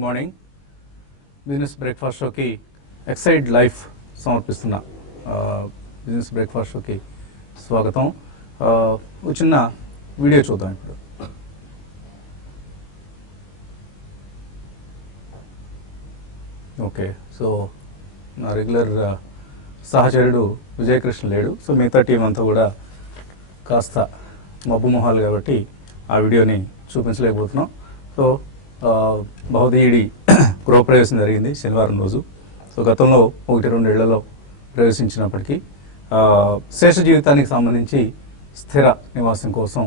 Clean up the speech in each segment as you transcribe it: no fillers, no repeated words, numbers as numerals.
Good morning. Business breakfast షోకి Exide life సమర్పిస్తున్న business breakfast షోకి స్వాగతం. ఒక చిన్న వీడియో చూద్దాం ఇప్పుడు. ఓకే, సో నా రెగ్యులర్ సహచరుడు విజయకృష్ణ లేడు, సో మిగతా టీం అంతా కూడా కాస్త మబ్బు మొహాలు కాబట్టి ఆ వీడియోని చూపించలేకపోతున్నాం. సో బహుదీయుడి గృహప్రవేశం జరిగింది శనివారం రోజు. సో గతంలో 1-2 ఏళ్లలో ప్రవేశించినప్పటికీ శేష జీవితానికి సంబంధించి స్థిర నివాసం కోసం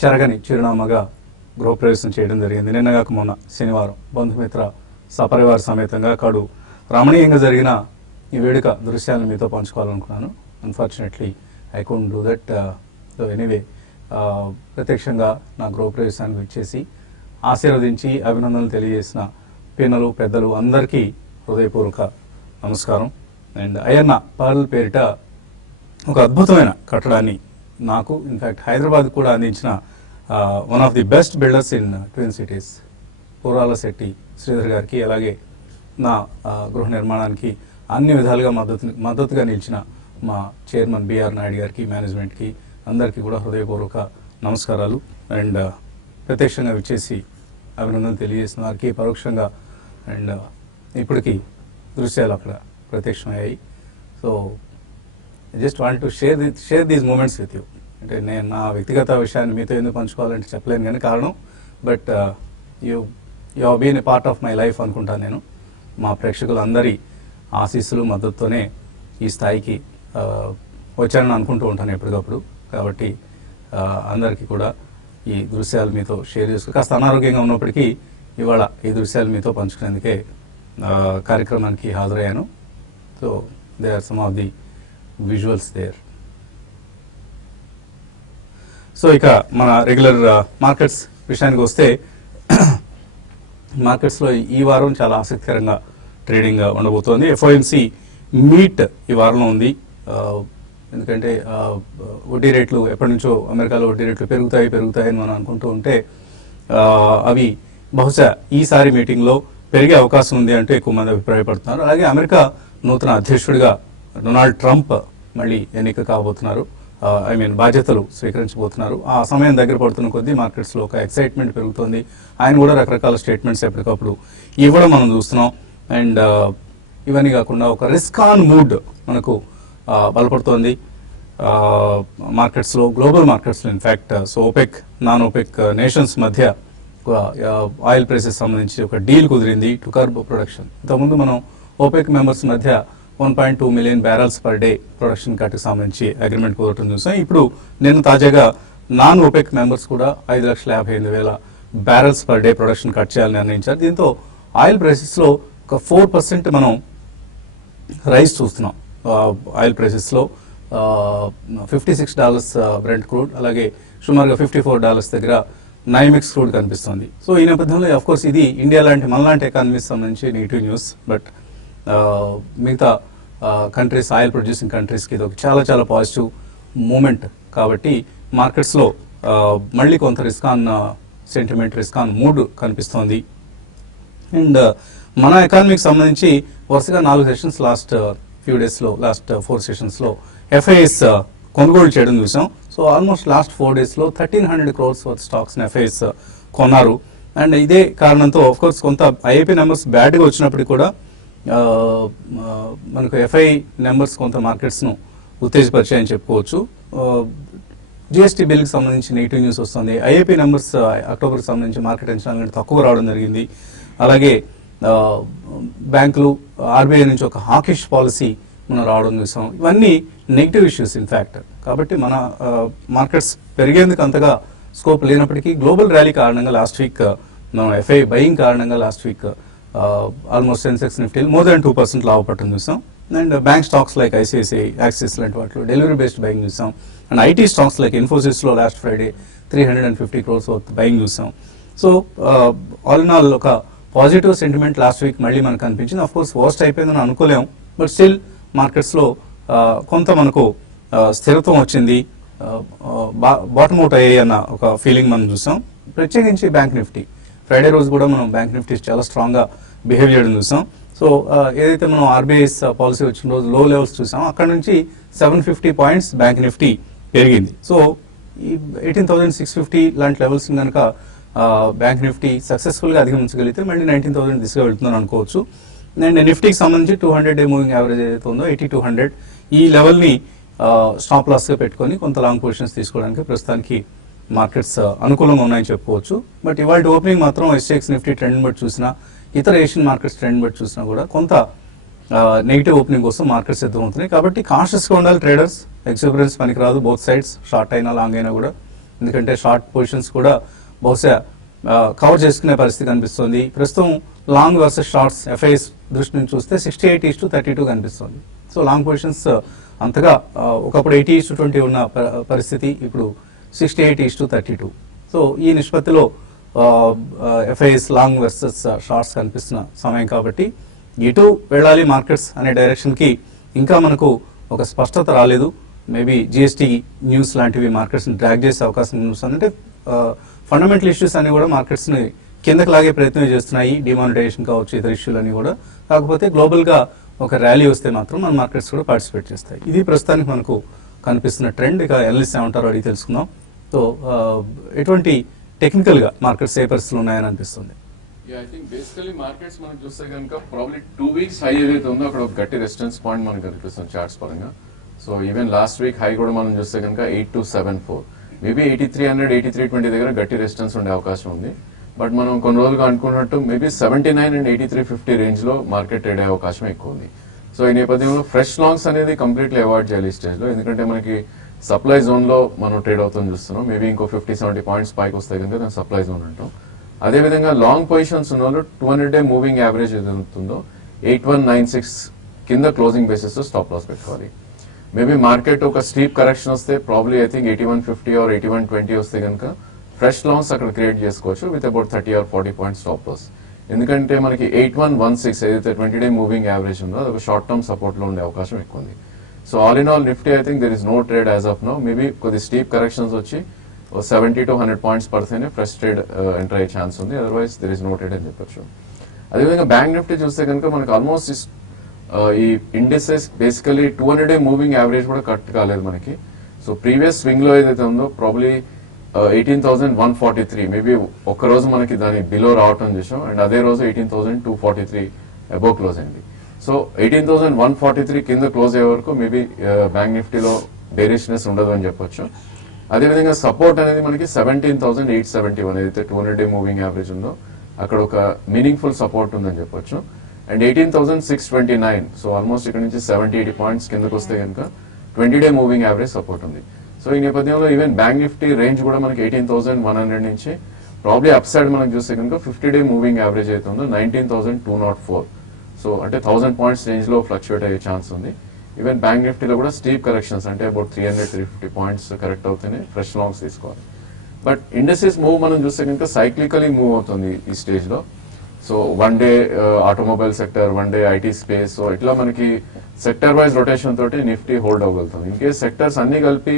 చెరగని చిరునామాగా గృహప్రవేశం చేయడం జరిగింది. నిన్నగాక మొన్న శనివారం బంధుమిత్ర సపరివార సమేతంగా కడు రమణీయంగా జరిగిన ఈ వేడుక దృశ్యాలను మీతో పంచుకోవాలనుకున్నాను. Unfortunately I couldn't do that. So anyway, ప్రత్యక్షంగా నా గృహప్రవేశానికి వచ్చేసి ఆశీర్వదించి అభినందనలు తెలియజేసిన పిన్నలు పెద్దలు అందరికీ హృదయపూర్వక నమస్కారం. అండ్ అయ్యన్న పార్ల్ పేరిట ఒక అద్భుతమైన కట్టడాన్ని నాకు, ఇన్ఫ్యాక్ట్ హైదరాబాద్ కూడా అందించిన one of the best builders in twin cities Purala Shetty Sridhar గారికి, అలాగే నా గృహ నిర్మాణానికి అన్ని విధాలుగా మద్దతుగా నిలిచిన మా చైర్మన్ బిఆర్ నాయుడు గారికి, మేనేజ్మెంట్కి అందరికీ కూడా హృదయపూర్వక నమస్కారాలు. అండ్ ప్రత్యక్షంగా విచ్చేసి అభినందనలు తెలియజేసిన వారికి పరోక్షంగా అండ్ ఇప్పటికీ దృశ్యాలు అక్కడ ప్రత్యక్షమయ్యాయి. So just want to share these moments with you. అంటే నేను నా వ్యక్తిగత విషయాన్ని మీతో ఎందుకు పంచుకోవాలంటే చెప్పలేను కానీ కారణం, but you been a part of my life అనుకుంటాను నేను. మా ప్రేక్షకులందరి ఆశీస్సులు మద్దతుతోనే ఈ స్థాయికి వచ్చానని అనుకుంటూ ఉంటాను ఎప్పటికప్పుడు. కాబట్టి అందరికీ కూడా ఈ దృశ్యాలు మీతో షేర్ చేసుకుని, కాస్త అనారోగ్యంగా ఉన్నప్పటికీ ఇవాళ ఈ దృశ్యాలు మీతో పంచుకునేందుకే కార్యక్రమానికి హాజరయ్యాను. So they are some of the visuals there. So ఇక మన రెగ్యులర్ మార్కెట్స్ విషయానికి వస్తే, మార్కెట్స్లో ఈ వారం చాలా ఆసక్తికరంగా ట్రేడింగ్ ఉండబోతోంది. ఎఫ్ఓఎంసి మీట్ ఈ వారంలో ఉంది. ఎందుకంటే వడ్డీ రేట్లు ఎప్పటి నుంచో అమెరికాలో వడ్డీ రేట్లు పెరుగుతాయని మనం అనుకుంటూ ఉంటే అవి బహుశా ఈసారి మీటింగ్లో పెరిగే అవకాశం ఉంది అంటూ ఎక్కువ మంది అభిప్రాయపడుతున్నారు. అలాగే అమెరికా నూతన అధ్యక్షుడిగా డొనాల్డ్ ట్రంప్ మళ్ళీ ఎన్నిక కాబోతున్నారు. బాధ్యతలు స్వీకరించబోతున్నారు. ఆ సమయం దగ్గర పడుతున్న కొద్దీ మార్కెట్స్లో ఒక ఎక్సైట్మెంట్ పెరుగుతోంది. ఆయన కూడా రకరకాల స్టేట్మెంట్స్ ఎప్పటికప్పుడు ఇవ్వడం మనం చూస్తున్నాం. అండ్ ఇవన్నీ కాకుండా ఒక రిస్క్ ఆన్ మూడ్ మనకు బలపడుతోంది మార్కెట్స్లో, గ్లోబల్ మార్కెట్స్లో. In fact so OPEC, non OPEC nations మధ్య ఆయిల్ ప్రైసెస్ సంబంధించి ఒక డీల్ కుదిరింది టు కర్బ్ ప్రొడక్షన్. ఇంతకుముందు మనం ఓపెక్ మెంబర్స్ మధ్య 1.2 million barrels per day production కట్కి సంబంధించి అగ్రిమెంట్ కుదరటం చూసాం. ఇప్పుడు నేను తాజాగా నాన్ ఓపెక్ మెంబర్స్ కూడా 5,58,000 barrels per day production cut చేయాలని నిర్ణయించారు. దీంతో ఆయిల్ ప్రైసెస్లో ఒక 4% మనం రైజ్ చూస్తున్నాం. ఆయిల్ ప్రైసెస్లో $56 బ్రెంట్ క్రూడ్, అలాగే సుమారుగా $54 దగ్గర నైమెక్స్ క్రూడ్ కనిపిస్తుంది. సో ఈ నేపథ్యంలో అఫ్కోర్స్ ఇది ఇండియా లాంటి మనలాంటి ఎకానమీస్ సంబంధించి నెగిటివ్ న్యూస్. బట్ మిగతా కంట్రీస్, ఆయిల్ ప్రొడ్యూసింగ్ కంట్రీస్కి ఇది ఒక చాలా చాలా పాజిటివ్ మూమెంట్. కాబట్టి మార్కెట్స్లో మళ్ళీ కొంత risk on sentiment, risk on mood కనిపిస్తోంది. అండ్ మన ఎకానమీకి సంబంధించి వరుసగా 4 సెషన్స్ లాస్ట్ ఫ్యూ డేస్లో, లాస్ట్ 4 సెషన్స్లో ఎఫ్ఐఎస్ కొనుగోలు చేయడం చూసాం. సో ఆల్మోస్ట్ లాస్ట్ 4 డేస్లో 1,300 crores వర్త్ స్టాక్స్ని ఎఫ్ఐఎస్ కొన్నారు. అండ్ ఇదే కారణంతో ఆఫ్కోర్స్ కొంత ఐఐపీ నెంబర్స్ బ్యాడ్గా వచ్చినప్పటికీ కూడా మనకు ఎఫ్ఐ నెంబర్స్ కొంత మార్కెట్స్ను ఉత్తేజపరిచాయని చెప్పుకోవచ్చు. జిఎస్టీ బిల్కి సంబంధించి నెగిటివ్ న్యూస్ వస్తుంది. ఐఐపీ నెంబర్స్ అక్టోబర్కి సంబంధించి మార్కెట్ అంచనాలు తక్కువ రావడం జరిగింది. అలాగే బ్యాంకులు, ఆర్బీఐ నుంచి ఒక హాకిష్ పాలసీ మనం రావడం చూసాం. ఇవన్నీ నెగిటివ్ ఇష్యూస్ ఇన్ఫ్యాక్ట్. కాబట్టి మన మార్కెట్స్ పెరిగేందుకు అంతగా స్కోప్ లేనప్పటికీ గ్లోబల్ ర్యాలీ కారణంగా లాస్ట్ వీక్ మనం ఎఫ్ఐ బయింగ్ కారణంగా last week almost Sensex Nifty more than 2% లాభపడటం చూసాం. And bank stocks like ICICI, Axis లాంటి వాటిలో డెలివరీ బేస్డ్ బయింగ్ చూసాం. అండ్ ఐటీ స్టాక్స్ లైక్ ఇన్ఫోసిస్లో last Friday 350 crores worth buying చూసాం. సో ఆల్ ఇన్ ఆల్ ఒక positive sentiment last week మళ్ళీ మనకు కనిపించింది. అఫ్కోర్స్ వర్స్ట్ అయిపోయిందని అనుకోలేం, బట్ స్టిల్ మార్కెట్స్లో కొంత మనకు స్థిరత్వం వచ్చింది, బాటమ్ అవుట్ అయ్యాయి అన్న ఒక ఫీలింగ్ మనం చూసాం. ప్రత్యేకించి బ్యాంక్ నిఫ్టీ ఫ్రైడే రోజు కూడా మనం బ్యాంక్ నిఫ్టీ చాలా స్ట్రాంగ్గా బిహేవ్ చేయడం చూసాం. సో ఏదైతే మనం ఆర్బీఐ పాలసీ వచ్చిన రోజు లో లెవెల్స్ చూసామో అక్కడ నుంచి 750 పాయింట్స్ బ్యాంక్ నిఫ్టీ పెరిగింది. సో ఈ 18,650 లాంటి లెవెల్స్ కనుక బ్యాంక్ నిఫ్టీ సక్సెస్ఫుల్గా అధిగమించగలిగితే మళ్ళీ 19,000 దిశగా వెళ్తుందని అనుకోవచ్చు. అండ్ నిఫ్టీకి సంబంధించి 200-డే మూవింగ్ యావరేజ్ ఏదైతే ఉందో 80-200 ఈ లెవెల్ని స్టాప్ లాస్గా పెట్టుకొని కొంత లాంగ్ పొజిషన్స్ తీసుకోవడానికి ప్రస్తుతానికి మార్కెట్స్ అనుకూలంగా ఉన్నాయని చెప్పుకోవచ్చు. బట్ ఇవాళ ఓపెనింగ్ మాత్రం ఎస్జీఎక్స్ నిఫ్టీ ట్రెండ్ బట్టి చూసినా, ఇతర ఏషియన్ మార్కెట్స్ ట్రెండ్ బట్టి చూసినా కూడా కొంత నెగిటివ్ ఓపెనింగ్ కోసం మార్కెట్స్ సిద్ధమవుతున్నాయి. కాబట్టి కాన్షియస్గా ఉండాలి ట్రేడర్స్. ఎక్సూబరెన్స్ పనికిరాదు బోత్ సైడ్స్, షార్ట్ అయినా లాంగ్ అయినా కూడా. ఎందుకంటే షార్ట్ పొజిషన్స్ కూడా బహుశా కవర్ చేసుకునే పరిస్థితి కనిపిస్తుంది. ప్రస్తుతం లాంగ్ వర్సెస్ షార్ట్స్ ఎఫ్ఐఎస్ దృష్టి నుంచి చూస్తే 68:32 కనిపిస్తుంది. సో లాంగ్ పొజిషన్స్ అంతగా ఒకప్పుడు 80:20 ఉన్న పరిస్థితి ఇప్పుడు 68:32. సో ఈ నిష్పత్తిలో ఎఫ్ఐఎస్ లాంగ్ వర్సెస్ షార్ట్స్ కనిపిస్తున్న సమయం కాబట్టి ఎటు వెళ్ళాలి మార్కెట్స్ అనే డైరెక్షన్కి ఇంకా మనకు ఒక స్పష్టత రాలేదు. మేబీ జిఎస్టీ న్యూస్ లాంటివి మార్కెట్స్ని డ్రాగ్ చేసే అవకాశం ఉంది. అంటే ఫండమెంటల్ ఇష్యూస్ అన్ని కూడా మార్కెట్స్ని కిందకి లాగే ప్రయత్నం చేస్తున్నాయి. డిమానిటైజేషన్ కావచ్చు, ఇతర ఇష్యూలు అన్ని కూడా. కాకపోతే గ్లోబల్గా ఒక ర్యాలీ వస్తే మాత్రం మన మార్కెట్స్ కూడా పార్టిసిపేట్ చేస్తాయి. ఇది ప్రస్తుతానికి మనకు కనిపిస్తున్న ట్రెండ్. ఇక ఎనలిస్ట్ ఏమంటారో అడిగి తెలుసుకుందాం. సో ఎటువంటి టెక్నికల్గా మార్కెట్స్ ఏ పరిస్థితులు ఉన్నాయని అనిపిస్తుంది? ఐ థింక్ బేసికలీ మార్కెట్స్ మనం చూస్తే కనుక ప్రాబ్లీ 2 వీక్స్ హై ఏదైతే ఉందో అక్కడ ఒక గట్టి రెసిస్టెన్స్ పాయింట్ మనకు కనిపిస్తుంది చార్ట్స్ పరంగా. So even last week high కూడా మనం చూస్తే కనుక 8274, మేబీ 8300, 8320 దగ్గర గట్టి రెసిస్టెన్స్ ఉండే అవకాశం ఉంది. బట్ మనం కొన్ని రోజులుగా అనుకున్నట్టు మేబీ 79 and 8350 రేంజ్ లో మార్కెట్ ట్రేడ్ అయ్యే అవకాశం ఎక్కువ ఉంది. సో ఈ నేపథ్యంలో ఫ్రెష్ లాంగ్స్ అనేది కంప్లీట్లీ అవాయిడ్ చేయాలి ఈ స్టేజ్ లో. ఎందుకంటే మనకి సప్లై జోన్ లో మనం ట్రేడ్ అవుతుంది చూస్తున్నాం. మేబీ ఇంకో 50-70 పాయింట్స్ పైకి వస్తాయి కనుక దాని సప్లై జోన్ అంటాం. అదేవిధంగా లాంగ్ పొజిషన్స్ ఉన్న వాళ్ళు 200-డే మూవింగ్ యావరేజ్ ఏది ఉంటుందో 8196 కింద క్లోజింగ్ బేసిస్ తో స్టాప్ లాస్ పెట్టుకోవాలి. మేబీ మార్కెట్ ఒక స్టీప్ కరెక్షన్ వస్తే ప్రాబ్లీ ఐ థింక్ 8150 or 8120 వస్తే కనుక ఫ్రెష్ లాంగ్స్ అక్కడ క్రియేట్ చేసుకోవచ్చు with about 30 or 40 points stop loss. ఎందుకంటే మనకి 8116 ఏదైతే 20-డే మూవింగ్ యావరేజ్ ఉందో అది ఒక షార్ట్ టర్మ్ సపోర్ట్ లో ఉండే అవకాశం ఎక్కువ ఉంది. So all in all Nifty I think there is no trade as of now. Maybe కొద్ది స్టీప్ కరెక్షన్స్ వచ్చి 70-100 పాయింట్స్ పడితేనే ఫ్రెష్ ట్రేడ్ ఎంటర్ అయ్యే ఛాన్స్ ఉంది. Otherwise there is no trade అని చెప్పొచ్చు. అదేవిధంగా బ్యాంక్ నిఫ్టీ చూస్తే కనుక మనకి ఆల్మోస్ట్ ఈ ఇండిసెస్ బేసికలీ 200-డే మూవింగ్ యావరేజ్ కూడా కట్ కాలేదు మనకి. సో ప్రీవియస్ స్వింగ్ లో ఏదైతే ఉందో ప్రాబ్లీ 18,143 మేబీ ఒక్క రోజు మనకి దాని బిలో రావటం చూసాం. అండ్ అదే రోజు 18,243 అబోవ్ క్లోజ్ అయింది. సో 18,143 కింద క్లోజ్ అయ్యే వరకు మేబీ బ్యాంక్ నిఫ్టీలో బేరిష్నెస్ ఉండదు అని చెప్పొచ్చు. అదేవిధంగా సపోర్ట్ అనేది మనకి 17,871 ఏదైతే 200-డే మూవింగ్ యావరేజ్ ఉందో అక్కడ ఒక మీనింగ్ఫుల్ సపోర్ట్ ఉందని చెప్పొచ్చు. అండ్ 18,629, సో ఆల్మోస్ట్ ఇక్కడ నుంచి 70-80 పాయింట్స్ కిందకు వస్తే కనుక 20-డే మూవింగ్ యావరేజ్ సపోర్ట్ ఉంది. సో ఈ నేపథ్యంలో ఈవెన్ బ్యాంక్ నిఫ్టీ రేంజ్ కూడా మనకి 18,100 నుంచి ప్రాబ్లీ అప్ సైడ్ మనకు చూస్తే కనుక 50-డే మూవింగ్ యావరేజ్ అయితే ఉందో 19,204. సో అంటే 1000 పాయింట్స్ రేంజ్ లో ఫ్లక్చుయేట్ అయ్యే ఛాన్స్ ఉంది. ఈవెన్ బ్యాంక్ నిఫ్టీలో కూడా స్టీప్ కరెక్షన్స్ అంటే అబౌట్ 300-350 పాయింట్స్ కరెక్ట్ అవుతేనే ఫ్రెష్ లాంగ్స్ తీసుకోవాలి. బట్ ఇండస్ట్రీస్ మూవ్ మనం చూస్తే కనుక సైక్లికలీ మూవ్ అవుతుంది ఈ స్టేజ్ లో. So one day automobile sector, one day IT space, so ఇట్లా మనకి సెక్టర్ వైజ్ రొటేషన్ తోటి నిఫ్టీ హోల్డ్ అవ్వగలుగుతుంది. ఇన్ కేస్ సెక్టర్స్ అన్ని కలిపి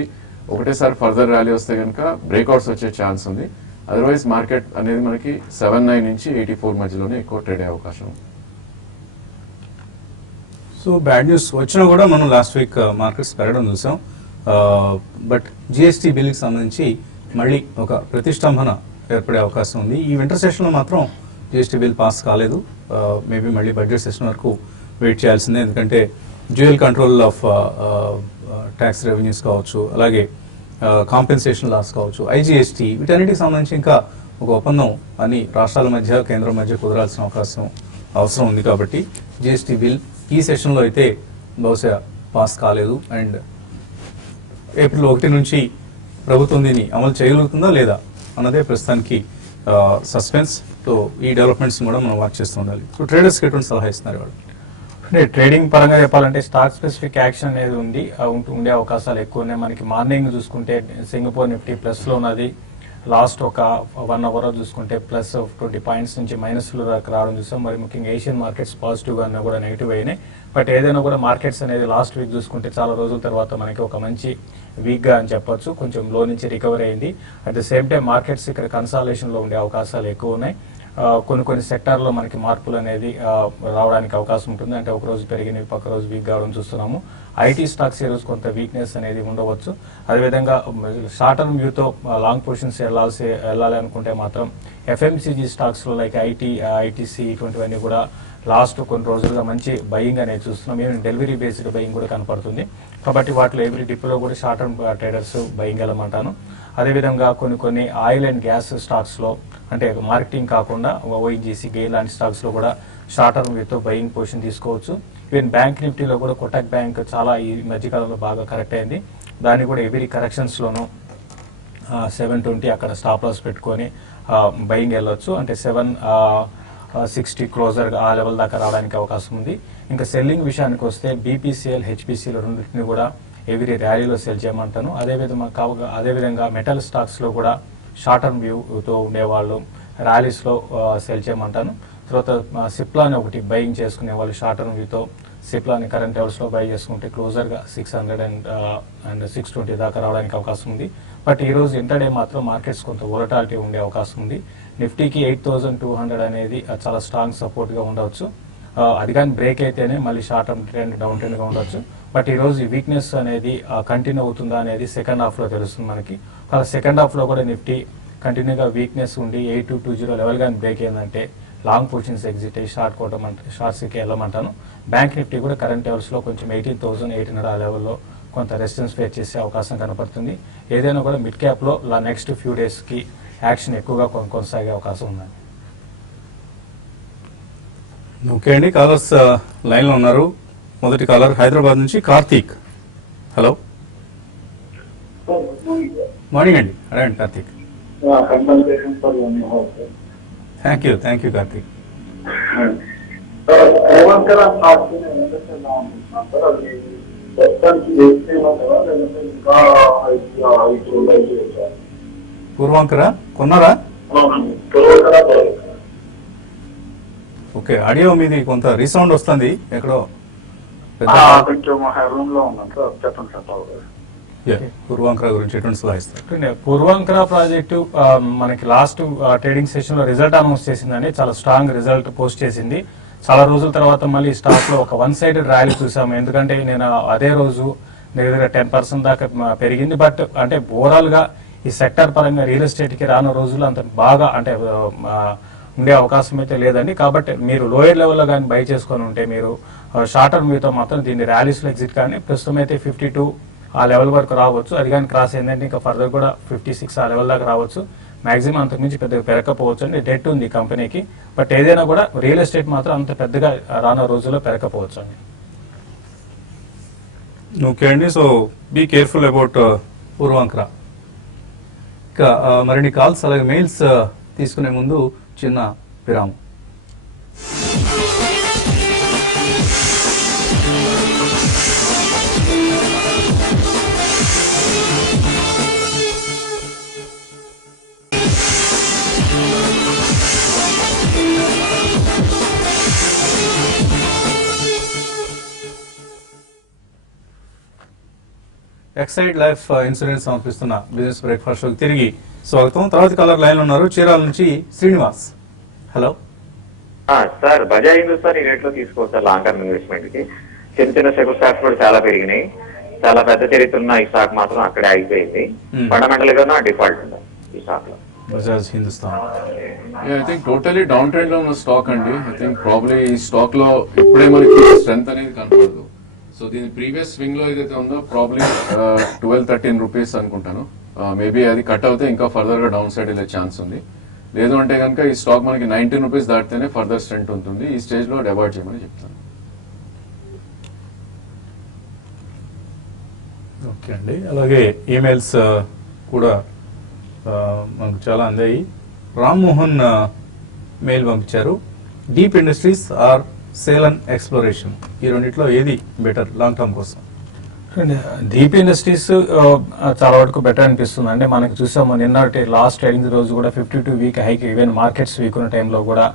ఒకటేసారి ఫర్దర్ ర్యాలీ వస్తే కనుక బ్రేక్అవుట్స్ వచ్చే ఛాన్స్ ఉంది. అదర్వైజ్ మార్కెట్ అనేది మనకి 79 నుంచి 84 మధ్యలోనే ఎక్కువ ట్రేడ్ అయ్యే అవకాశం ఉంది. సో బ్యాడ్ న్యూస్ వచ్చినా కూడా మనం లాస్ట్ వీక్ మార్కెట్స్ పెరగడం చూసాం. బట్ జిఎస్టీ బిల్కి సంబంధించి మళ్ళీ ఒక ప్రతిష్టంభన ఏర్పడే అవకాశం ఉంది. ఈ వింటర్ సెషన్లో మాత్రం జిఎస్టీ బిల్ పాస్ కాలేదు. మేబీ మళ్ళీ బడ్జెట్ సెషన్ వరకు వెయిట్ చేయాల్సిందే. ఎందుకంటే dual control of tax revenues కావచ్చు, అలాగే కాంపెన్సేషన్ లాస్ కావచ్చు, ఐజిఎస్టీ, వీటన్నిటికి సంబంధించి ఇంకా ఒక ఒప్పందం అన్ని రాష్ట్రాల మధ్య కేంద్రం మధ్య కుదరాల్సిన అవసరం ఉంది. కాబట్టి జిఎస్టీ బిల్ ఈ సెషన్లో అయితే బహుశా పాస్ కాలేదు. అండ్ ఏప్రిల్ 1 నుంచి ప్రభుత్వం దీన్ని అమలు చేయగలుగుతుందా లేదా అన్నదే ప్రస్తుతానికి సస్పెన్స్. సో ఈ డెవలప్మెంట్స్ కూడా మనం వాచ్ చేస్తూ ఉండాలి. సో ట్రేడర్స్కి ఎటువంటి సలహా ఇస్తున్నారు వాళ్ళు? అంటే ట్రేడింగ్ పరంగా చెప్పాలంటే స్టాక్ స్పెసిఫిక్ యాక్షన్ అనేది ఉండే అవకాశాలు ఎక్కువ ఉన్నాయి. మనకి మార్నింగ్ చూసుకుంటే సింగపూర్ నిఫ్టీ ప్లస్ లో ఉన్నది. లాస్ట్ ఒక 1 అవర్ చూసుకుంటే ప్లస్ 20 పాయింట్స్ నుంచి మైనస్లో రావడం చూసాం. మరి ముఖ్యంగా ఏషియన్ మార్కెట్స్ పాజిటివ్గా అన్నా కూడా నెగిటివ్ అయినాయి. బట్ ఏదైనా కూడా మార్కెట్స్ అనేది లాస్ట్ వీక్ చూసుకుంటే చాలా రోజుల తర్వాత మనకి ఒక మంచి వీక్గా అని చెప్పొచ్చు. కొంచెం లో నుంచి రికవరీ అయింది. At the same time markets ఇక్కడ కన్సాలేషన్లో ఉండే అవకాశాలు ఎక్కువ ఉన్నాయి. కొన్ని సెక్టార్లో మనకి మార్పులు అనేది రావడానికి అవకాశం ఉంటుంది. అంటే ఒక రోజు పెరిగినవి పక్క రోజు వీక్ కావడం చూస్తున్నాము. ఐటీ స్టాక్స్ ఈ రోజు కొంత వీక్నెస్ అనేది ఉండవచ్చు. అదేవిధంగా షార్ట్ టర్మ్ వ్యూతో లాంగ్ పొజిషన్స్ వెళ్ళాలి అనుకుంటే మాత్రం ఎఫ్ఎంసీజీ స్టాక్స్లో లైక్ ఐటీసీ ఇటువంటివన్నీ కూడా లాస్ట్ కొన్ని రోజులుగా మంచి బయింగ్ అనేది చూస్తున్నాం. మేము డెలివరీ బేస్డ్ బయింగ్ కూడా కనపడుతుంది. కాబట్టి వాటిలో ఎవ్రీ డిప్లో కూడా షార్ట్ టర్మ్ ట్రేడర్స్ బయింగ్ వెళ్ళమంటాను. అదేవిధంగా కొన్ని ఆయిల్ అండ్ గ్యాస్ స్టాక్స్లో అంటే మార్కెటింగ్ కాకుండా ఓఎన్జీసీ గెయిల్ లాంటి స్టాక్స్లో కూడా short term with buying position తీసుకోవచ్చు. ఈవెన్ బ్యాంక్ నిఫ్టీలో కూడా కోటక్ బ్యాంక్ చాలా ఈ మధ్యకాలంలో బాగా కరెక్ట్ అయింది. దాన్ని కూడా ఎవ్రీ కరెక్షన్స్లోనూ 720 అక్కడ స్టాప్ లాస్ పెట్టుకొని బయింగ్ వెళ్ళొచ్చు. అంటే 760 క్లోజర్ ఆ లెవెల్ దాకా రావడానికి అవకాశం ఉంది. ఇంకా సెల్లింగ్ విషయానికి వస్తే బీపీసీఎల్ హెచ్పీసీలు రెండింటిని కూడా ఎవ్రీ ర్యాలీలో సెల్ చేయమంటాను. అదేవిధంగా మెటల్ స్టాక్స్లో కూడా షార్ట్ టర్మ్ వ్యూతో ఉండేవాళ్ళు ర్యాలీస్లో సెల్ చేయమంటాను. తర్వాత సిప్లాని ఒకటి బయింగ్ చేసుకునే వాళ్ళు షార్ట్ టర్మ్ వ్యూతో సిప్లాని కరెంట్ లెవెల్స్లో బై చేసుకుంటే క్లోజర్గా 600 అండ్ 620 దాకా రావడానికి అవకాశం ఉంది. బట్ ఈ రోజు ఇంటర్డే మాత్రం మార్కెట్స్ కొంత వోలటాలిటీ ఉండే అవకాశం ఉంది. నిఫ్టీకి 8200 అనేది చాలా స్ట్రాంగ్ సపోర్ట్గా ఉండవచ్చు. అది కానీ బ్రేక్ అయితేనే మళ్ళీ షార్ట్ టర్మ్ ట్రెండ్ డౌన్ ట్రెండ్గా ఉండొచ్చు. బట్ ఈ రోజు ఈ వీక్నెస్ అనేది కంటిన్యూ అవుతుందా అనేది సెకండ్ హాఫ్లో తెలుస్తుంది మనకి. సెకండ్ హాఫ్లో కూడా నిఫ్టీ కంటిన్యూగా వీక్నెస్ ఉండి 8220 లెవెల్ కానీ బ్రేక్ అయిందంటే లాంగ్ పొజిషన్స్ ఎగ్జిట్ అయ్యి షార్ట్స్కి వెళ్ళమంటాను. బ్యాంక్ నిఫ్టీ కూడా కరెంట్ లెవెల్స్లో కొంచెం 18,800 ఆ లెవెల్లో కొంత రెసిస్టెన్స్ ఫేస్ చేసే అవకాశం కనపడుతుంది. ఏదైనా కూడా మిడ్ క్యాప్లో నెక్స్ట్ ఫ్యూ డేస్కి యాక్షన్ ఎక్కువగా కొనసాగే అవకాశం ఉందండి. ఓకే అండి, కాలర్స్ లైన్లో ఉన్నారు. మొదటి కాలర్ హైదరాబాద్ నుంచి కార్తీక్. హలో, మార్నింగ్ అండి. అడగండి కార్తీక్. Thank you Karthik. పూర్వాంకర కొన్నారా? ఓకే, ఆడియో మీది కొంత రీసౌండ్ వస్తుంది ఎక్కడో. పూర్వాంకర గురించి ఎటువంటి సలహా ఇస్తారు? పూర్వాంకర ప్రాజెక్టు మనకి లాస్ట్ ట్రేడింగ్ సెషన్ లో రిజల్ట్ అనౌన్స్ చేసిందని చాలా స్ట్రాంగ్ రిజల్ట్ పోస్ట్ చేసింది. చాలా రోజుల తర్వాత మళ్ళీ స్టాక్ లో ఒక వన్ సైడెడ్ ర్యాలీ చూసాము. ఎందుకంటే నేను అదే రోజు దగ్గర 10% దాకా పెరిగింది. బట్ అంటే ఓవరాల్ గా ఈ సెక్టర్ పరంగా రియల్ ఎస్టేట్ కి రానున్న రోజుల్లో అంత బాగా అంటే ఉండే అవకాశం అయితే లేదండి. కాబట్టి మీరు లోయర్ లెవెల్లో కానీ బై చేసుకొని ఉంటే మీరు షార్ట్ టర్మ్ వ్యూతో మాత్రం దీన్ని ర్యాలీస్లో ఎగ్జిట్ కానీ ప్రస్తుతం అయితే 52 ఆ లెవెల్ వరకు రావచ్చు. అది కానీ క్రాస్ అయిందంటే ఇంకా ఫర్దర్ కూడా 56 ఆ లెవెల్ దాకా రావచ్చు. మాక్సిమం అంతకుమించి పెద్దగా పెరగకపోవచ్చు అండి. డెట్ ఉంది కంపెనీకి. బట్ ఏదైనా కూడా రియల్ ఎస్టేట్ మాత్రం అంత పెద్దగా రానున్న రోజుల్లో పెరగకపోవచ్చు అండి. ఓకే అండి, so be careful about Puravankara. ఇంకా మరిన్ని కాల్స్ అలాగే మెయిల్స్ తీసుకునే ముందు చిన్న విరామం. ఎక్సైడ్ లైఫ్ ఇన్సూరెన్స్ సమర్పిస్తున్న బిజినెస్ బ్రేక్ఫాస్ట్ షోకి తిరిగి స్వాగతం. తర్వాత కలర్ లైన్ ఉన్నారు చీరాల నుంచి శ్రీనివాస్. హలో సార్, బజాజ్ హిందుస్థాన్ ఈ రేట్ లో తీసుకోవచ్చు సార్ లాంగ్ టర్మ్ ఇన్వెస్ట్మెంట్ కి. చిన్న సెక్టర్ స్టాక్స్ కూడా చాలా పెరిగినాయి. చాలా పెద్ద చరిత్ర ఉన్న ఈ స్టాక్ మాత్రం అక్కడే అయిపోయింది. ఫండమెంటల్ గా డిఫాల్ట్ ఉంది ఈ స్టాక్ లో. Bajaj Hindustan I think totally down trend లో ఉన్న స్టాక్ అండి. ఐ థింక్ ప్రాబ్లీ ఈ స్టాక్ లో ఇప్పుడే మనకి స్ట్రెంత్ అనేది కనపడదు. సో దీని ప్రీవియస్ స్వింగ్ లో ఏదైతే ఉందో ప్రాబ్లీ 12-13 రూపీస్ అనుకుంటాను. మేబీ అది కట్ అవుతే ఇంకా ఫర్దర్ గా డౌన్ సైడ్ వెళ్ళే ఛాన్స్ ఉంది. లేదు అంటే కనుక ఈ స్టాక్ మనకి 19 రూపీస్ దాటితేనే ఫర్దర్ స్ట్రెంత్ ఉంటుంది. ఈ స్టేజ్ లో అవాయిడ్ చేయమని చెప్తాను. ఓకే అండి, అలాగే ఈమెయిల్స్ కూడా మనకు చాలా అందాయి. రామ్మోహన్ మెయిల్ పంపించారు. డీప్ ఇండస్ట్రీస్ ఆర్ సేలన్ ఎక్స్ప్లోరేషన్, ఈ రెండిట్లో ఏది బెటర్ లాంగ్ టర్మ్ కోసం? డీప్ ఇండస్ట్రీస్ చాలా వరకు బెటర్ అనిపిస్తుంది అండి. మనకి చూసాము నిన్నటి లాస్ట్ ట్రేడింగ్ రోజు కూడా 52 week hike, even markets week ఉన్న టైంలో కూడా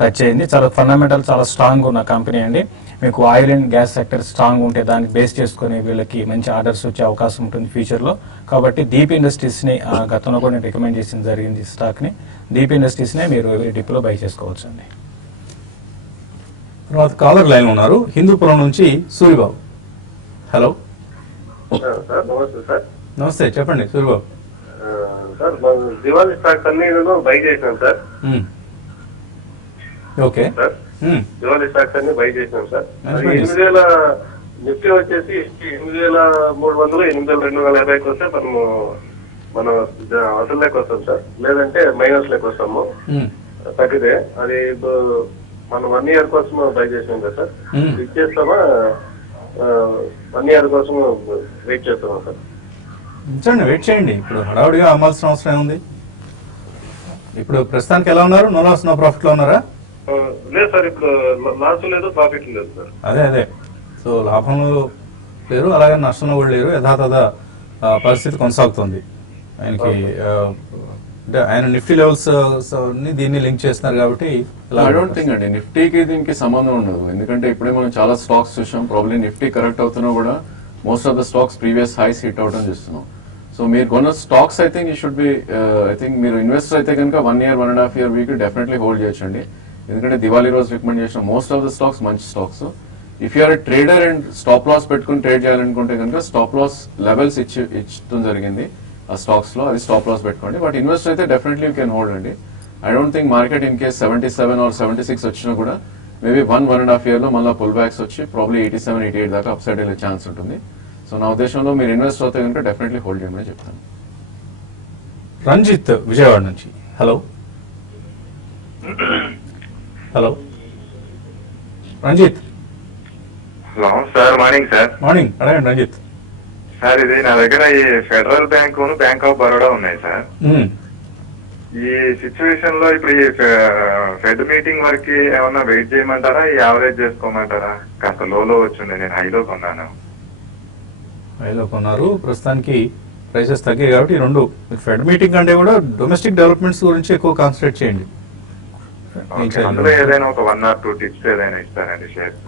టచ్ అయింది. చాలా ఫండమెంటల్ చాలా స్ట్రాంగ్ ఉన్న కంపెనీ అండి. మీకు oil and gas sector strong ఉంటే దాన్ని బేస్ చేసుకుని వీళ్ళకి మంచి ఆర్డర్స్ వచ్చే అవకాశం ఉంటుంది ఫ్యూచర్లో. కాబట్టి దీప్ ఇండస్ట్రీస్ని గతంలో కూడా నేను రికమెండ్ చేసిన జరిగింది స్టాక్ని. దీప్ ఇండస్ట్రీస్నే మీరు డిప్లో బై చేసుకోవచ్చు అండి. తర్వాత కాలర్ లైన్ ఉన్నారు హిందూపురం నుంచి సూరిబాబు. హలో సార్ నమస్తే సార్. నమస్తే, చెప్పండి సూరిబాబు. సార్ దివాళీ స్టాక్స్ అన్ని బై చేసినాం sir. Okay sir Diwali stocks అన్ని బై చేసినాం సార్. Nice buy 8,000 నిఫ్టీ వచ్చేసి 8,300 8,250 వస్తే మనం అసలు లెక్క వస్తాం సార్, లేదంటే మైనస్ లెక్క వస్తాము తగ్గితే. అది మనం 1 year కోసం బై చేసినాం కదా సార్. ఇది చేస్తామా 1 year కోసం వెయిట్ చేస్తామా సార్? ఉంచండి, వెయిట్ చేయండి. ఇప్పుడు హడావుడిగా అమ్మాల్సిన అవసరం ఉంది. ఇప్పుడు ప్రస్తుతానికి ఎలా ఉన్నారు? నో లాస్ నో ప్రాఫిట్ లో ఉన్నారా? లేదు సార్, ఇప్పుడు లాస్ లేదు ప్రాఫిట్ లేదు సార్. అదే సో లాభంలో లేరు, అలాగే నష్టంలో కూడా లేరు. యథాతథ పరిస్థితి కొనసాగుతుంది ఆయనకి. అంటే ఆయన నిఫ్టీ లెవెల్స్ దీన్ని లింక్ చేస్తున్నారు కాబట్టి ఐ డోంట్ థింక్ అండి నిఫ్టీకి దీనికి సంబంధం ఉండదు. ఎందుకంటే ఇప్పుడే మనం చాలా స్టాక్స్ చూసాం. ప్రాబ్లీ నిఫ్టీ కరెక్ట్ అవుతున్నా కూడా most of the stocks previous highs hit అవడం చూస్తున్నాం. సో మీరు కొన్న stocks I think you should be I think మీరు ఇన్వెస్టర్ అయితే కనుక 1 year 1.5 year week definitely hold చేయొచ్చండి. ఎందుకంటే దివాళీ రోజు రికమెండ్ చేసిన మోస్ట్ ఆఫ్ ద స్టాక్స్ మంచి stocks. If you're trader and stop loss పెట్టుకుని ట్రేడ్ చేయాలనుకుంటే కనుక స్టాప్ లాస్ లెవెల్స్ ఇచ్చడం జరిగింది ఆ స్టాక్స్ లో, అది స్టాప్ లాస్ పెట్టుకోండి. బట్ ఇన్వెస్టర్ అయితే డెఫినెట్లీ యూ కెన్ హోల్డ్ అండి. I don't think market in case 77 or 76 వచ్చినా కూడా మేబీ 1.5 year లో మళ్ళీ పుల్ బ్యాక్స్ వచ్చి ప్రాబ్లీ 87 88 దాకా అప్ సైడ్ వెళ్ళే ఛాన్స్ ఉంటుంది. సో నా ఉద్దేశంలో మీరు ఇన్వెస్ట్ అవుతే కనుక డెఫినెట్లీ హోల్డ్ చేయమని చెప్తాను. రంజిత్ విజయవాడ నుంచి. Hello Ranjith. Hello sir, morning sir. Morning, అడగండి రంజిత్. సార్ ఇది నా దగ్గర ఈ Federal Bank Bank of Baroda ఉన్నాయి సార్. ఈ సిచ్యువేషన్ లో ఇప్పుడు ఈ ఫెడ్ మీటింగ్ వరకు ఏమన్నా వెయిట్ చేయమంటారా, ఈ యావరేజ్ చేసుకోమంటారా? కాస్త లోలో వచ్చింది, నేను హైలో కొన్నాను. హైలో కొన్నారు, ప్రస్తుతానికి ప్రైసెస్ తగ్గాయి కాబట్టి ఈ రెండు ఫెడ్ మీటింగ్ అంటే కూడా డొమెస్టిక్ డెవలప్మెంట్స్ గురించి ఎక్కువ కాన్సన్ట్రేట్ చేయండి. అందులో ఏదైనా ఒక 1 or 2 టిప్స్ ఏదైనా ఇస్తారండి షేర్స్?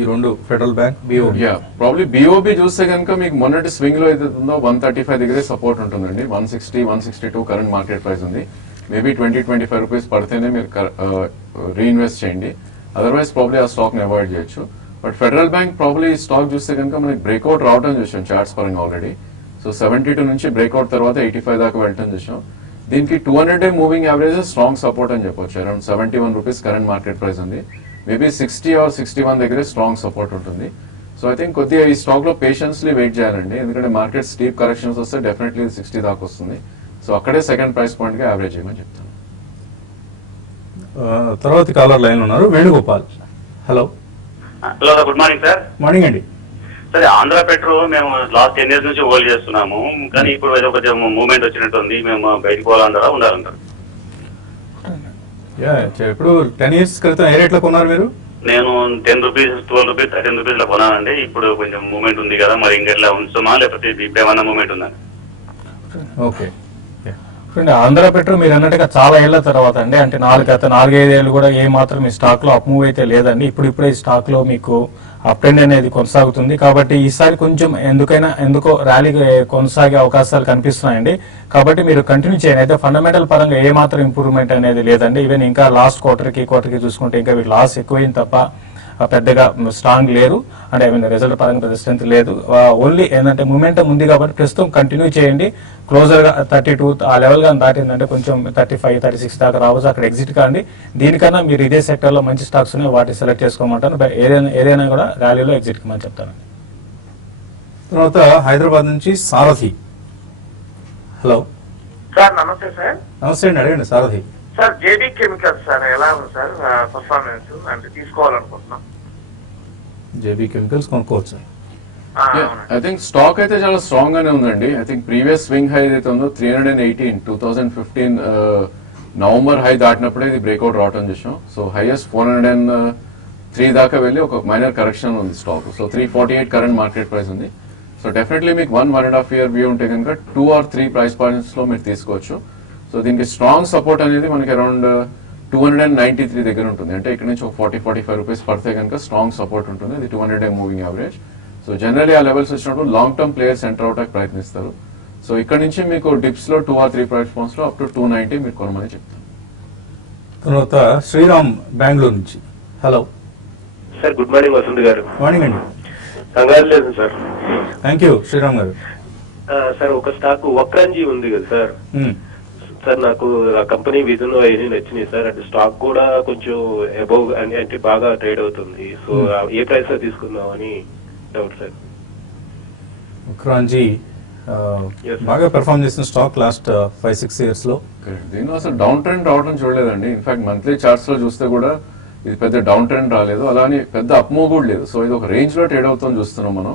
ఈ రెండు federal bank, BOB. Probably BOB చూస్తే కనుక మీకు మొన్నటి స్వింగ్ లో ఏదైతే ఉందో 135 దగ్గరే సపోర్ట్ ఉంటుందండి. 160 162 కరెంట్ మార్కెట్ ప్రైస్ ఉంది. మేబీ 20-25 రూపీస్ పడితేనే మీరు రీఇన్వెస్ట్ చేయండి. అదర్వైజ్ ప్రాబ్లీ ఆ స్టాక్ ని అవాయిడ్ చేయొచ్చు. But federal bank probably stock చూస్తే కనుక మనకి బ్రేక్అవుట్ రావడం చూసాం చార్ట్స్ పరంగా ఆల్రెడీ. సో 72 నుంచి బ్రేక్అవుట్ తర్వాత 85 దాకా వెళ్ళటం చూసాం. దీనికి 200-day moving average strong support అని చెప్పొచ్చు. Around 71 rupees current market price ఉంది. మేబీ 60 or 61 దగ్గరే స్ట్రాంగ్ సపోర్ట్ ఉంటుంది. సో ఐ థింక్ కొద్దిగా ఈ స్టాక్ లో పేషెన్స్లీ వెయిట్ చేయాలండి. ఎందుకంటే మార్కెట్ స్టీప్ కరెక్షన్స్ వస్తే డెఫినెట్లీ 60 దాకా వస్తుంది. సో అక్కడే సెకండ్ ప్రైస్ పాయింట్ గా యావరేజ్ చేయమని చెప్తాను. తర్వాత కాలర్ లైన్ ఉన్నారు Venugopal. Hello good morning sir. Morning అండి. సరే, ఆంధ్ర పెట్రో మేము లాస్ట్ 10 years నుంచి హోల్డ్ చేస్తున్నాము, కానీ ఇప్పుడు ఏదో కొంచెం మూవ్మెంట్ వచ్చినట్టు ఉంది. మేము బయటకు పోవాలంటారా ఉండాలంటారా? ఇప్పుడు 10 years క్రితం ఏ రేట్లో కొన్నారు మీరు? నేను 10 రూపీస్ 12 రూపీస్ 13 రూపీస్ లో కొనానండి. ఇప్పుడు కొంచెం మూవ్మెంట్ ఉంది కదా, మరి ఇంకెట్లా ఉంచుమా లేకపోతే ఇప్పుడు ఏమన్నా మూవ్మెంట్ ఉందా? ఓకే. ఆంధ్ర పెట్రో మీరు అన్నట్టుగా చాలా ఏళ్ల తర్వాత అండి, అంటే 4-5 ఏళ్ళు కూడా ఏ మాత్రం ఈ స్టాక్ లో అప్ మూవ్ అయితే లేదండి. ఇప్పుడే ఈ స్టాక్ లో మీకు అప్ ట్రెండ్ అనేది కొనసాగుతుంది. కాబట్టి ఈసారి కొంచెం ఎందుకో ర్యాలీ కొనసాగే అవకాశాలు కనిపిస్తున్నాయండి. కాబట్టి మీరు కంటిన్యూ చేయండి. అయితే ఫండమెంటల్ పరంగా ఏ మాత్రం ఇంప్రూవ్మెంట్ అనేది లేదండి. ఈవెన్ ఇంకా లాస్ట్ క్వార్టర్కి చూసుకుంటే ఇంకా వీళ్ళు లాస్ ఎక్కువైంది తప్ప పెద్దగా స్ట్రాంగ్ లేరు. అంటే ఐ మీన్ రిజల్ట్ పరంగా పెద్ద స్ట్రెంత్ లేదు. ఓన్లీ ఏంటంటే మూమెంటం ఉంది కాబట్టి ప్రస్తుతం కంటిన్యూ చేయండి. క్లోజర్ గా 32 ఆ లెవెల్ గా దాటిందంటే కొంచెం 35 36 దాకా రావచ్చు, అక్కడ ఎగ్జిట్ కాండి. దీనికన్నా మీరు ఇదే సెక్టర్ లో మంచి స్టాక్స్ ఉన్నాయి, వాటిని సెలెక్ట్ చేసుకోమంటాను. ఏదైనా కూడా ర్యాలీలో ఎగ్జిట్ కమని చెప్తాను. తర్వాత హైదరాబాద్ నుంచి సారథి. హలో సార్ నమస్తే సార్. నమస్తే అండి, అడగండి సారథి. సార్ జేబీ కెమికల్స్ సార్ ఎలా ఉంది సార్ పర్ఫార్మెన్స్, అంటే తీసుకోవాలనుకుంటున్నాం. జేబీ కెమికల్స్ కొనుక్కోవచ్చు. ఐ థింక్ స్టాక్ అయితే చాలా స్ట్రాంగ్ గానే ఉందండి. I think previous swing high ఏదైతే ఉందో 318 2015 నవంబర్ హై దాటినప్పుడే ఇది బ్రేక్అవుట్ రావడం చూసాం. సో హైయెస్ట్ 403 దాకా వెళ్ళి ఒక మైనర్ కరెక్షన్ ఉంది stock. So 348 current market price ఉంది. సో డెఫినెట్లీ మీకు 1.5 year వ్యూ ఉంటే కనుక 2 or 3 ప్రైస్ పాయింట్స్ లో మీరు తీసుకోవచ్చు. సో దీనికి స్ట్రాంగ్ సపోర్ట్ అనేది మనకి అరౌండ్ 293 దగ్గర ఉంటుంది. అంటే ఇక్కడ నుంచి ఒక 40-45 రూపీస్ పడితే కనుక స్ట్రాంగ్ సపోర్ట్ ఉంటుంది. ఇది 200-day moving average. So generally ఆ లెవెల్స్ వచ్చినప్పుడు లాంగ్ టర్మ్ ప్లేయర్స్ ఎంటర్ అవడానికి ప్రయత్నిస్తారు. సో ఇక్కడ నుంచి మీకు డిప్స్ లో 2 or 3 ప్రైస్ పాయింట్స్ లో అప్ టు 290 మీరు కొనమని చెప్తాను. తర్వాత శ్రీరామ్ బెంగళూరు నుంచి. Hello sir good morning Vasanth garu. Morning అండి. Congratulation sir. Thank you Sriram garu. Sir ఒక స్టాక్ వక్రంజీ ఉంది కదా సార్. సార్ నాకు ఆ కంపెనీ విధులు అవన్నీ నచ్చినాయి సార్. అంటే స్టాక్ కూడా కొంచెం అబౌవ్ అంటే బాగా ట్రేడ్ అవుతుంది. సో ఏ ప్రైస్ లో తీసుకుందాం అని డౌట్ సార్. క్రాంజీ బాగా పెర్ఫార్మ్ చేసిన స్టాక్ లాస్ట్ 5-6 years లో. దీనిలో అసలు డౌన్ ట్రెండ్ రావడం చూడలేదండి. ఇన్ఫాక్ట్ మంత్లీ చార్ట్స్ లో చూస్తే కూడా ఇది పెద్ద డౌన్ ట్రెండ్ రాలేదు, అలానే పెద్ద అప్ మూవ్ కూడా లేదు. సో ఇది ఒక రేంజ్ లో ట్రేడ్ అవుతుంది చూస్తున్నాం మనం.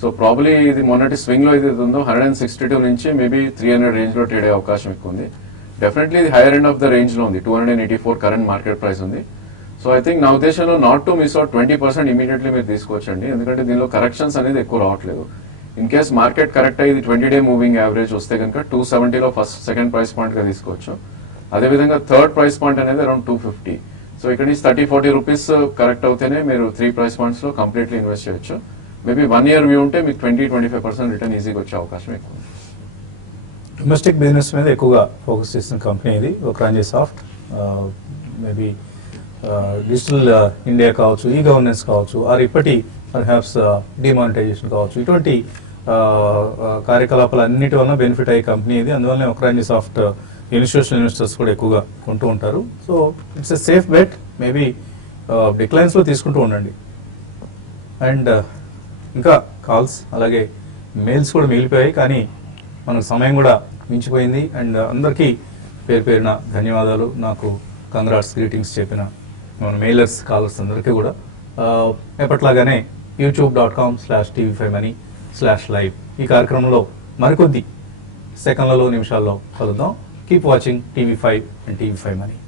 సో ప్రాబ్లీ ఇది మొన్నటి స్వింగ్ లో ఏదైతే ఉందో 162 నుంచి మేబీ 300 రేంజ్ లో ట్రేడ్ అయ్యే అవకాశం ఎక్కువ ఉంది. డెఫినెట్లీ ఇది higher end of the range లో ఉంది. 284 కరెంట్ మార్కెట్ ప్రైస్ ఉంది. సో ఐ థింక్ నా ఉద్దేశంలో not to miss out 20% immediately మీరు తీసుకోవచ్చండి. ఎందుకంటే దీనిలో కరెక్షన్స్ అనేది ఎక్కువ రావట్లేదు. ఇన్ కేస్ మార్కెట్ కరెక్ట్ అయ్యి 20-day మూవింగ్ యావరేజ్ వస్తే కనుక 270లో సెకండ్ ప్రైస్ పాయింట్ గా తీసుకోవచ్చు. అదేవిధంగా థర్డ్ ప్రైస్ పాయింట్ అనేది అరౌండ్ 250. సో ఇక్కడ నుంచి 30-40 రూపీస్ కరెక్ట్ అవుతేనే మీరు 3 ప్రైస్ పాయింట్స్ లో కంప్లీట్లీ ఇన్వెస్ట్ చేయొచ్చు. మేబీ 1 year వ్యూ ఉంటే మీకు 20-25% రిటర్న్ ఈజీగా వచ్చే అవకాశం ఎక్కువ ఉంది. డొమెస్టిక్ బిజినెస్ మీద ఎక్కువగా ఫోకస్ చేసిన కంపెనీ ఇది క్రాంజీ సాఫ్ట్. మేబీ డిజిటల్ ఇండియా కావచ్చు, ఈ గవర్నెన్స్ కావచ్చు, ఆర్ ఇప్పటి పర్హాప్స్ డిమానిటైజేషన్ కావచ్చు, ఇటువంటి కార్యకలాపాలు అన్నిటి వలన బెనిఫిట్ అయ్యే కంపెనీ ఇది. అందువల్లనే క్రాంజీ సాఫ్ట్ ఇన్స్టిట్యూషనల్ ఇన్వెస్టర్స్ కూడా ఎక్కువగా కొంటూ ఉంటారు. So it's a safe bet. Maybe declines లో తీసుకుంటూ ఉండండి. అండ్ ఇంకా కాల్స్ అలాగే మెయిల్స్ కూడా మిగిలిపోయాయి, కానీ మనకు సమయం కూడా మించిపోయింది. అండ్ అందరికీ పేరు పేరున ధన్యవాదాలు. నాకు కంగ్రాట్స్ గ్రీటింగ్స్ చెప్పిన మన మెయిలర్స్ కాలర్స్ అందరికీ కూడా. ఎప్పట్లాగానే youtube.com/tv5money/live ఈ కార్యక్రమంలో మరికొద్ది సెకండ్లలో నిమిషాల్లో కలుద్దాం. Keep watching TV5 and TV5 Money.